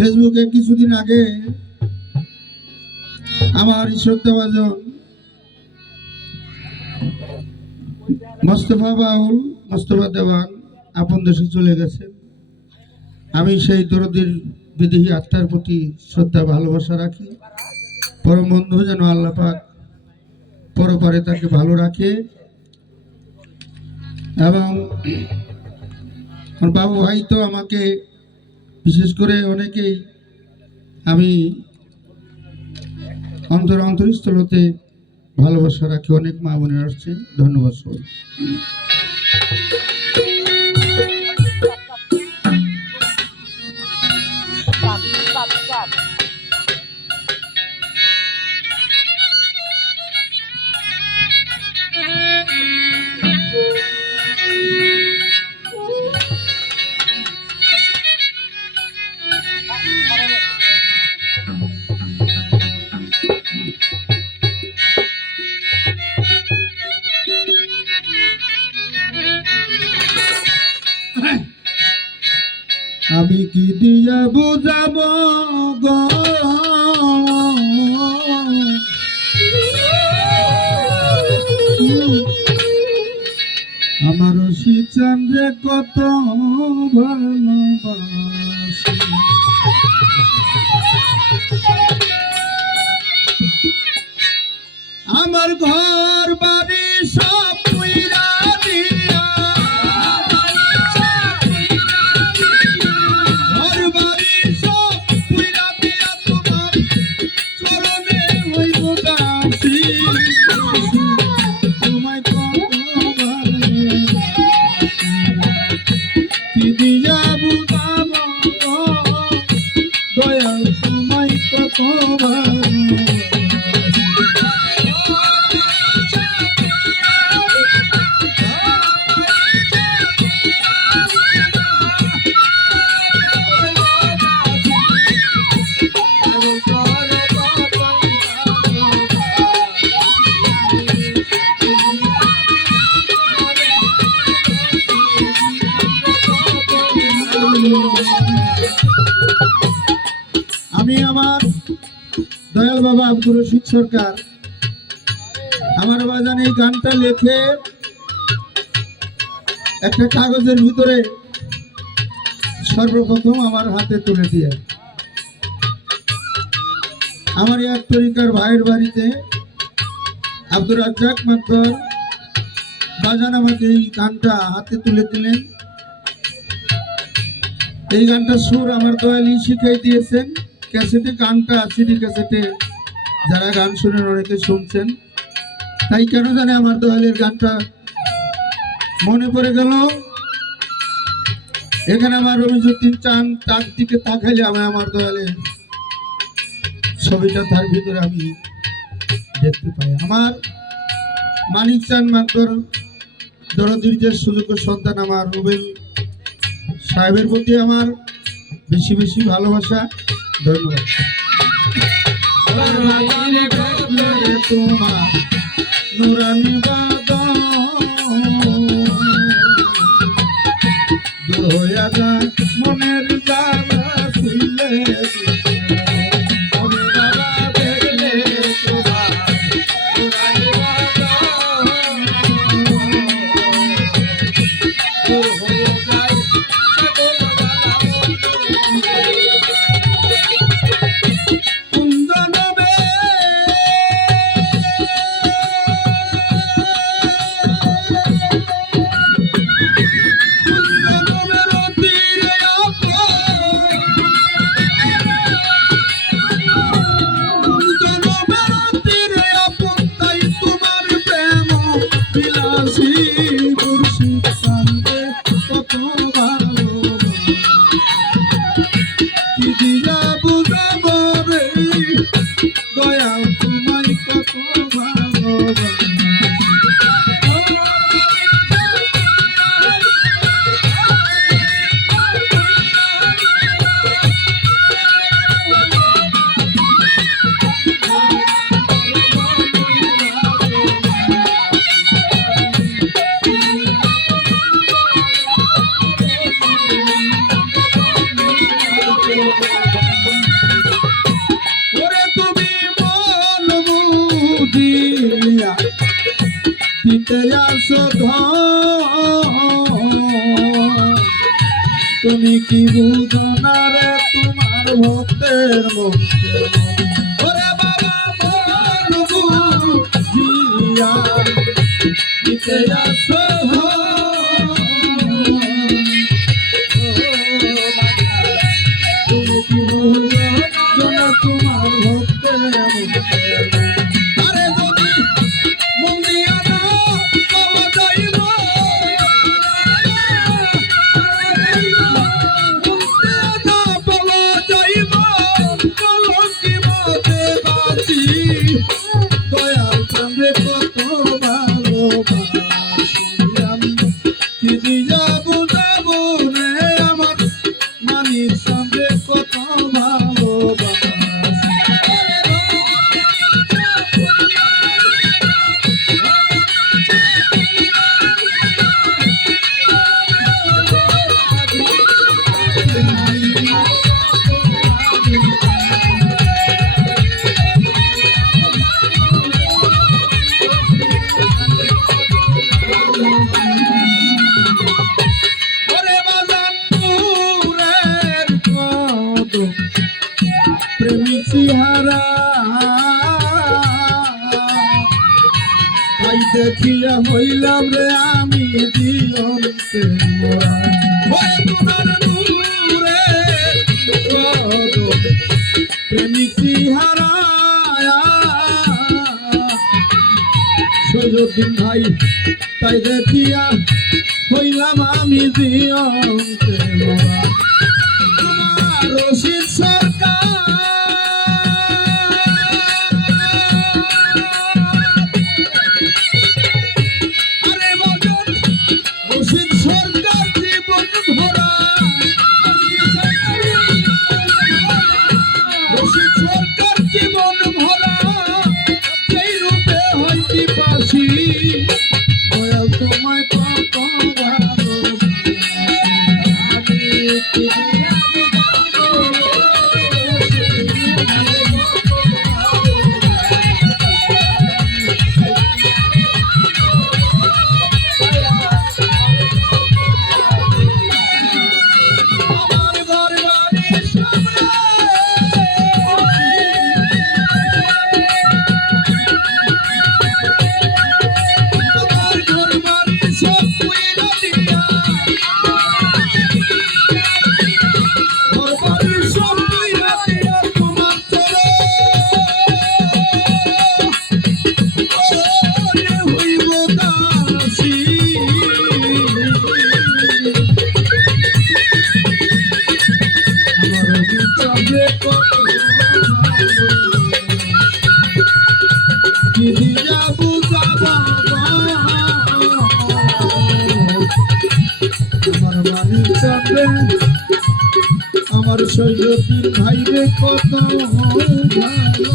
ফেসবুকে কিছুদিন আগে আমার শ্রদ্ধাভাজন মোস্তফা বাউল, মোস্তফা দেওয়ান আপন দেশে চলে গেছেন। আমি সেই দরদির বিদেহী আত্মার প্রতি শ্রদ্ধা ভালোবাসা রাখি। পরম বন্ধু যেন আল্লাহ পাক পরপারে তাকে ভালো রাখে। এবং বাবু ভাই তো আমাকে বিশেষ করে অনেকেই আমি অন্তরস্থলতে ভালোবাসা রাখি। অনেক মা বোনের আসছে, ধন্যবাদ সবাই। আমি কি দিয়া বুঝাব গো আমার শ্রীচন্দ্রে কত ভালোবাসি। আমার ঘর বাড়ি সব পুইরা দিয়া, ঘর বাড়ি সব পুইরা দিয়া তোমার চরণে হইব দাসী। তোমায় কত কি দিয়া বুঝাব দয়াল, তোমায় কত আমি আমার দয়াল বাবা আব্দুর রশিদ সরকার আমার বাজান এই গানটা লেখে একটা কাগজের ভিতরে সর্বপ্রথম আমার হাতে তুলে দিয়ে আমার এক তরিকার ভাইয়ের বাড়িতে আব্দুর রাজ্জাক মাকবর বাজান আমাকে এই গানটা হাতে তুলে দিলেন। এই গানটা সুর আমার দয়ালই শিখাই দিয়েছেন। ক্যাসেটে গানটা সিডি ক্যাসেটে যারা গান শুনেন অনেকে শুনছেন, তাই কেন জানে আমার দয়ালের গানটা মনে পড়ে গেল। এখানে আমার রবিজুদ্দিন চান তার দিকে তাকাইলে আমি আমার দয়ালের ছবিটা তার ভিতরে আমি দেখতে পাই। আমার মানিক চান মাত্র দরদির যে সুযোগ্য সন্তান আমার রুবেল সাহেবের প্রতি আমার বেশি বেশি ভালোবাসা, ধন্যবাদ। তোমার নুরানি বাদন দূর হইয়া যায় মনের জ্বালা শুনলে, দিয়া দিতে আসো তুমি কি বুঝো না রে তোমার ভক্তের মধ্যে ওরে বাবা বুঝিয়া দিতে আসো তুমি কি বুঝো না তোমার ভক্তের মধ্যে আরে যদি মন দিয়া না বাবা যাইব দয়াল চন্দ্রে কত ভালোবাসিলাম কি দিয়া বুঝাবো রে আমার মানিক চন্দ্রে কত ভালোবাসি প্রেমিক সিহারা তাই দেখিয়া হইলাম রে আমি দিয়ন্তে মোরা ওরে তোমার নূরে প্রেমিক সিহারা সৈয়দ্দিন ভাই তাই দেখিয়া হইলাম আমি দিয়ন্তে মোরা তোমার রশিদ সরকার জীবন ভরা সেই রূপে হইতে পাশি দয়াল তোমায় কত আমার সৈয়দ্দিন ভাইরে কত ভালো